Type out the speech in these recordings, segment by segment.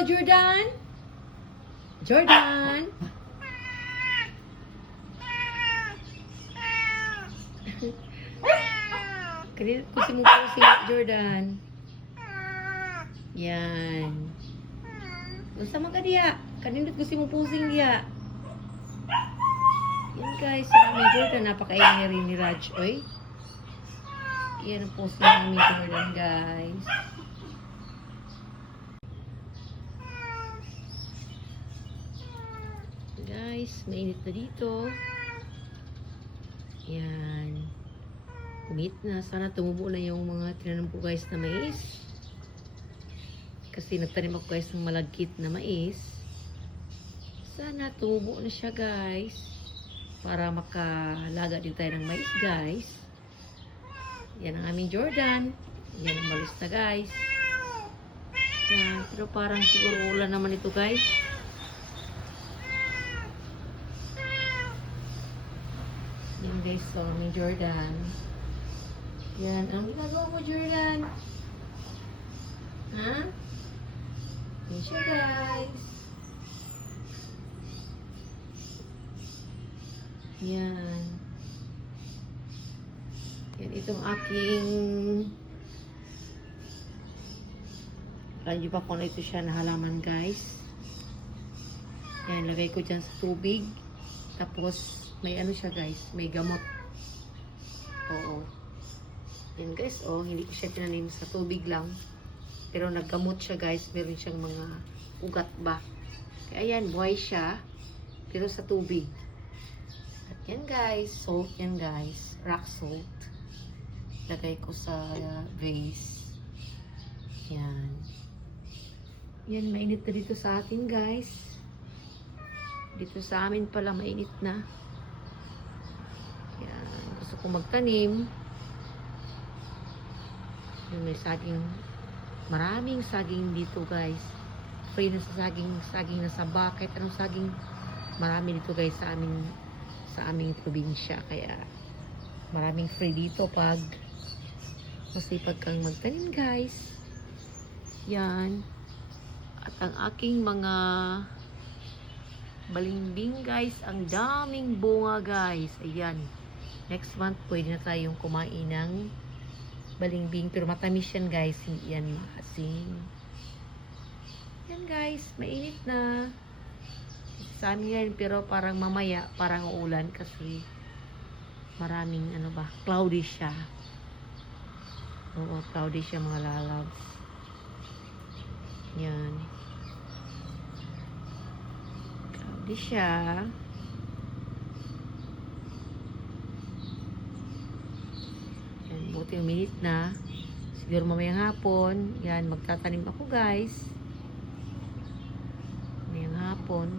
Jordan? Jordan? Kasi mo po si Jordan. Yan. Unsa man ka diya? Kanindot gusto mo pusing diya. Yan guys, sa aming Jordan, napakaingay rin ni Raj. Oy. Yan ang post ng aming Jordan guys. Guys, mainit na dito. Yan. Umit na. Sana tumubo na yung mga tinanim ko guys na mais. Kasi nagtanim ako guys ng malagkit na mais. Sana tumubo na siya guys. Para makalaga din tayo ng mais guys. Yan ang aming Jordan. Yan ang malis na guys. Yan. Pero parang siguro ulan naman ito guys. Yan guys, so aming Jordan. Yan. Ang ginagawa mo Jordan? Ha? Yan siya guys. Yan. Yan itong aking niyo ba kung ano ito siya na halaman guys? Yan, lagay ko dyan sa tubig. Tapos, may ano siya guys, may gamot. Oo. Yan guys, oh, hindi ko siya tinanim sa tubig lang. Pero naggamot siya guys, meron siyang mga ugat ba. Kaya yan, buhay siya. Pero sa tubig. At yan guys, salt yan guys. Rock salt. Lagay ko sa vase. Yan. Yan, mainit na dito sa atin guys. Dito sa amin pala mainit na. Gusto ko magtanim. May saging. Maraming saging dito guys. Free na sa saging. Saging na sa bucket. Anong saging? Marami dito guys sa aming sa aming probinsya. Kaya maraming free dito pag masipag kang magtanim guys. Yan. At ang aking mga balimbing guys, ang daming bunga guys. Ayan. Next month pwede na tayong kumain ng balimbing. Pero matamis yan guys. Yan maasim. Yan guys. Mainit na. Sa amin yan. Pero parang mamaya, parang uulan kasi maraming ano ba, cloudy siya. Oo, cloudy siya mga lalabs. Yan. Cloudy siya. Buti uminit na. Siguro mamayang hapon. Yan, magtatanim ako guys. Mamayang hapon.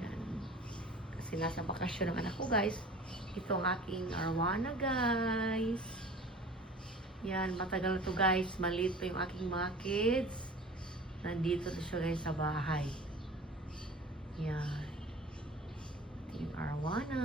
Yan. Kasi nasa bakasyon ng anak ko guys. Ito ang aking arwana guys. Yan, matagal to guys. Maliit pa yung aking mga kids. Nandito na siya guys sa bahay. Yan. Yung arwana.